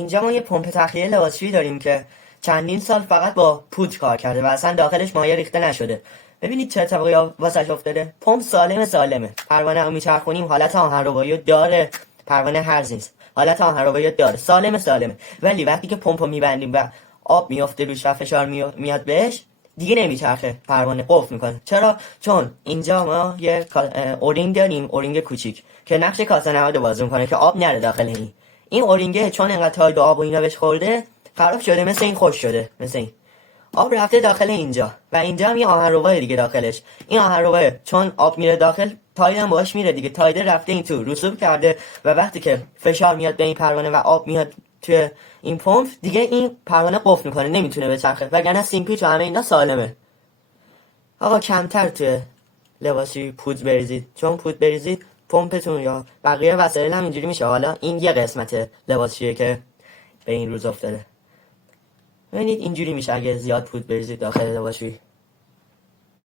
اینجا ما یه پمپ تخلیه لباسشویی داریم که چندین سال فقط با پودر کار کرده و اصلا داخلش مایع ریخته نشده. ببینید چه اتفاقی واسش افتاده. پمپ سالمه. پروانه رو میچرخونیم حالت آهنربایی داره. پروانه هرز نیست. حالت آهنربایی داره. سالمه. ولی وقتی که پمپ رو میبندیم و آب میافته روش و فشار میاد بهش، دیگه نمیچرخه. پروانه قفل میکنه. چرا؟ چون اینجا ما یه اورینگ داریم، اورینگ کوچیک که نقش کاسه نماد بازی میکنه که آب نره داخل این اورینگه. چون انقدر تاید آب و اینا بهش خورده خراب شده، مثل این خوش شده. مثل این آب رفته داخل اینجا و اینجا هم یه آهنربای دیگه داخلش. این آهنربای چون آب میره داخل، تاید هم باش میره دیگه. تاید رفته این تو رسوب کرده و وقتی که فشار میاد به این پروانه و آب میاد توی این پمپ، دیگه این پروانه قفل میکنه، نمیتونه بچرخه. وگرنه سیمپیچ و همه اینا سالمه. آقا کمتر توی لباسشویی پودر بریزید، چون پودر بریزید پمپتون یا بقیه وسایل هم اینجوری میشه. حالا این یه قسمت لباسشویی که به این روز افتاده. ببینید اینجوری میشه اگه زیاد پودر بریزید داخل لباسشویی.